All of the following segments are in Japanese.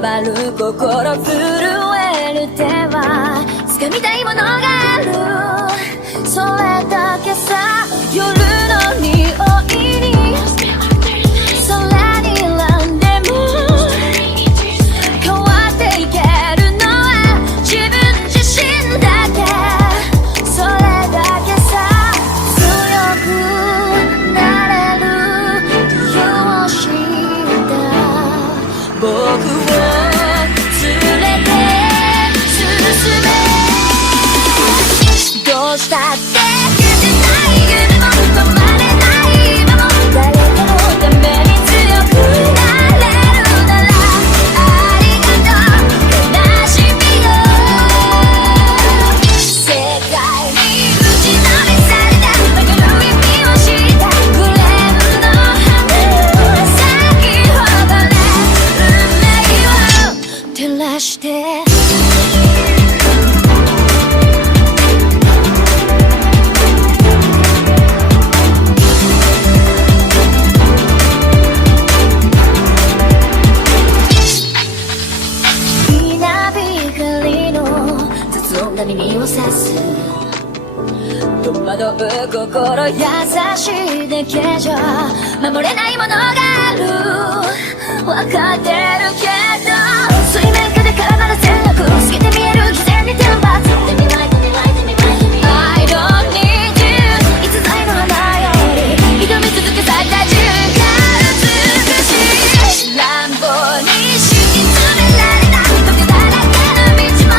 回る心震える手は掴みたいものがある、それだけさ。夜の匂いに空に選んでも変わっていけるのは自分自身だけ、それだけさ。強くなれる理由を知った僕を連れて進め、どうしたって夢も止まれない今も誰かのために強くなれるならありがとう悲しみよ。世界に打ちのめされた曲がる意味を知ったグレーの花咲き誇れ運命を照らして耳を刺す戸惑う心優しいだけじゃ守れないものがある、分かってるけど水面下で絡まる戦略透けて見える偽善に天罰 I don't need you いつぞやの花より挑み続け咲いた自分が美しい乱暴に敷き詰められた時だらけの道も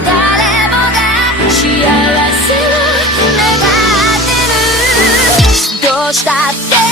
誰もが幸せを願ってる、どうしたって